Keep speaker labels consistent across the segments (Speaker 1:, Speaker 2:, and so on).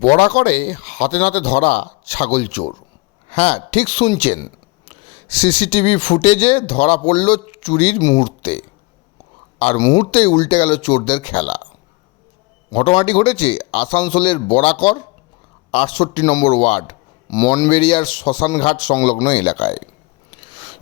Speaker 1: বড়া করে, হাতে নাতে ধরা ছাগল চোর। হ্যাঁ ঠিক শুনছেন। সিসিটিভি ফুটেজে ধরা পড়ল চুরির মুহূর্তে। আর মুহূর্তেই উল্টে গেল চোরদের খেলা। ঘটনাটি ঘটেছে আসানসোলের বরাকর আটষট্টি নম্বর ওয়ার্ড মনবেরিয়ার শ্মশানঘাট সংলগ্ন এলাকায়।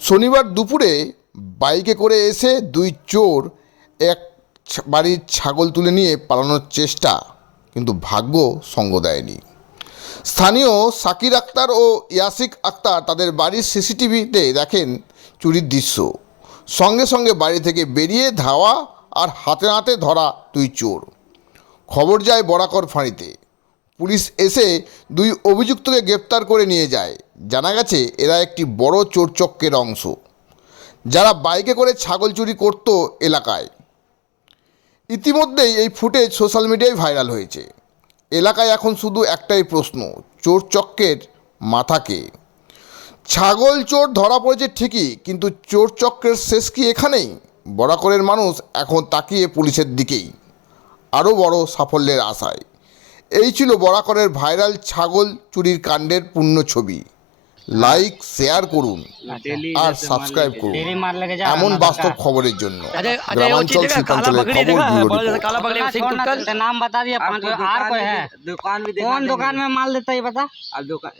Speaker 1: শনিবার দুপুরে বাইকে করে এসে দুই চোর এক বাড়ির ছাগল তুলে নিয়ে পালানোর চেষ্টা কিন্তু ভাগ্য সঙ্গ দেয়নি। স্থানীয় সাকির আক্তার ও ইয়াসিক আক্তার তাদের বাড়ির সিসিটিভিতে দেখেন চুরির দৃশ্য। সঙ্গে সঙ্গে বাড়ি থেকে বেরিয়ে ধাওয়া আর হাতে হাতে ধরা দুই চোর। খবর যায় বরাকর ফাঁড়িতে। পুলিশ এসে দুই অভিযুক্তকে গ্রেপ্তার করে নিয়ে যায়। জানা গেছে, এরা একটি বড় চোরচক্রের অংশ। যারা বাইকে করে ছাগল চুরি করত এলাকায় ইতিমধ্যেই এই ফুটেজ সোশ্যাল মিডিয়ায় ভাইরাল হয়েছে। এলাকায় এখন শুধু একটাই প্রশ্ন, চোর চক্রের মাথাকে ছাগল চোর ধরা পড়েছে ঠিকই, কিন্তু চোর চক্রের শেষ কি এখানেই? বরাকরের মানুষ এখন তাকিয়ে পুলিশের দিকেই। আরও বড় সাফল্যের আশায়। এই ছিল বরাকরের ভাইরাল ছাগল চুরির কাণ্ডের পূর্ণ ছবি। লাইক শেয়ার করুন আর সাবস্ক্রাইব করুন
Speaker 2: तेरी मार लगे जा
Speaker 1: এমন বাস্তব খবরের জন্য
Speaker 3: अजय अजय वो
Speaker 1: গ্রামাঞ্চল
Speaker 3: चीज देखा काला
Speaker 1: শিল্পাঞ্চলের
Speaker 3: पगड़ी
Speaker 1: খবর
Speaker 3: देखा
Speaker 1: ব্যুরো
Speaker 3: बड़ा जैसा
Speaker 1: রিপোর্ট।
Speaker 3: काला पगड़ी में सिंह
Speaker 2: कौन
Speaker 3: तुक्कल
Speaker 2: है? नाम बता दिया पाँच
Speaker 4: आपको
Speaker 2: और दुकान